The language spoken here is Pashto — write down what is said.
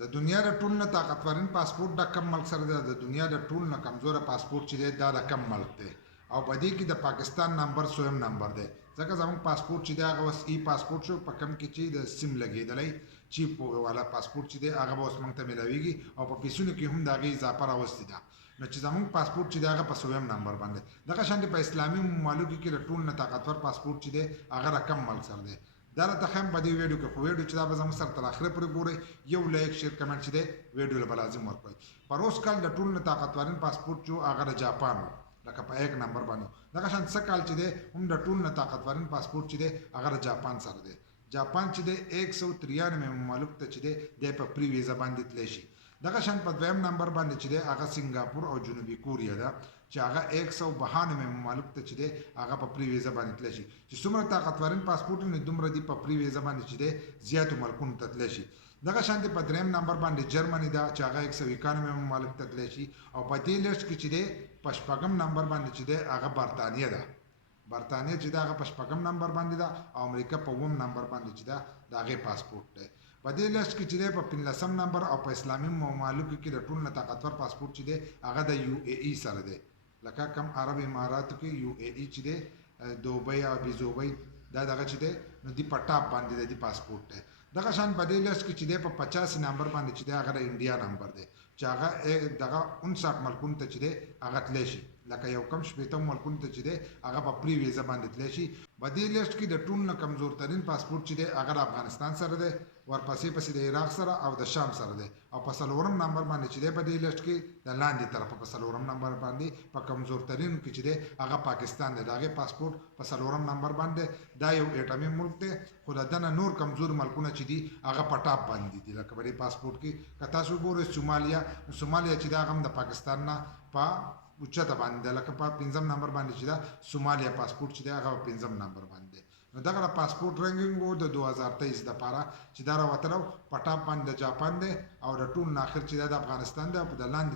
د دنیا د ټول نه طاقتورین پاسپورت د کم ملک سره دی، د دنیا د ټول نه کمزوره پاسپورت چې دی دا د کم ملک دی او په دې کې د پاکستان نمبر 100 نمبر دی. ځکه زموږ پاسپورت چې دی هغه اوس ای پاسپورت شو، په کم کې چې د سیم لګېدلی چیپ والا پاسپورت چې دی هغه به اوس موږ ته میلاویږي او په پیسونو کې هم د هغې اضافه راوستې ده. نو چې زموږ پاسپورت چې دی هغه په 100 نمبر باندې. دغه شانتې په اسلامي ممالکو کې د ټول نه طاقتور پاسپورت چې دی هغه د کم ملک سره دی. دا راته ښیم په دې ویډیو کې، خو ویډیو چې دا به زموږ سره تر اخره پورې ګورئ، یو لایک شیر کمنټ چې دی ویډیو له به لازم ورکړئ. پر اوس کال د ټول نه طاقتورین پاسپورت جو هغه د جاپان و، لکه په 1 نمبر باندې. دغه شان څه کال چې دی هم د ټول نه طاقتورین پاسپورت چې دی هغه د جاپان سره دی. جاپان چې دی 193 ممالک ته چې دی په پری ویزا باندې تللی شي. دغه شان په 2 نمبر باندې چې دی هغه سنگاپور او جنوبي کوریا ده چې هغه 192 ممالک ته چې دی هغه په پری ویزا باندې تللی شي. چې څومره طاقتورین پاسپورټ نه دومره دی په پری ویزا باندې چې دی زیاتو ملکونو ته تللی شي. دغه شانتې په 3 نمبر باندې جرمني ده چې هغه 191 ممالک ته تللی شي. او په دې لیست کې چې دی په 4 نمبر باندې چې دی هغه برطانیه ده. برطانیه چې دا هغه په 4 نمبر باندې ده او امریکا په 1 نمبر باندې چې ده د هغې پاسپورټ دی. په دې لیست کې چې دی په 15 نمبر او په اسلامي ممالکو کې د ټول نه طاقتور پاسپورټ چې دی هغه د یو ای ای سره دی. لکه کم عرب اماراتو کې یو ای ای چې دی دوبۍ او ابوظبي دا دغه چې دی نو دی په ټاپ باندې دی پاسپورټ دی. دغه شان په دې لیست کې چې دی په 50 نمبر باندې چې دی هغه د انډیا نمبر دی چې هغه دغه 59 ملکونو ته چې دی هغه تللی شي. لکه یو کم 80 ملکونو ته چې دی هغه په پری ویزا باندې تللی شي. په دې لیست کې د ټول نه کمزورترین پاسپورټ چې دی هغه د افغانستان سره دی، ورپسې پسې د عراق سره او د شام سره دی. او په 4 نمبر باندې چې دی په دې لیست کې د لاندې طرفه په 4 نمبر باندې په کمزورترین کې چې دی هغه پاکستان دی. د هغې پاسپورټ په 4 نمبر باندې دا یو ایټمي ملک دی، خو د دنه نور کمزور ملکونه چې دي هغه په ټاپ باندې دي. لکه په دې پاسپورټ کې که تاسو ګورئ سومالیا چې دا هم د پاکستان نه په اوچته باندې، لکه په 5 نمبر باندې چې دا سومالیا پاسپورټ چې دی هغه په 5 نمبر باندې. نو دغه پاسپورټ رنګینګ د 2023 دپاره چې دا راوتلی په ټاپ باندې د جاپان دی او د ټول نه اخر چې دا د افغانستان دی او په د لاندې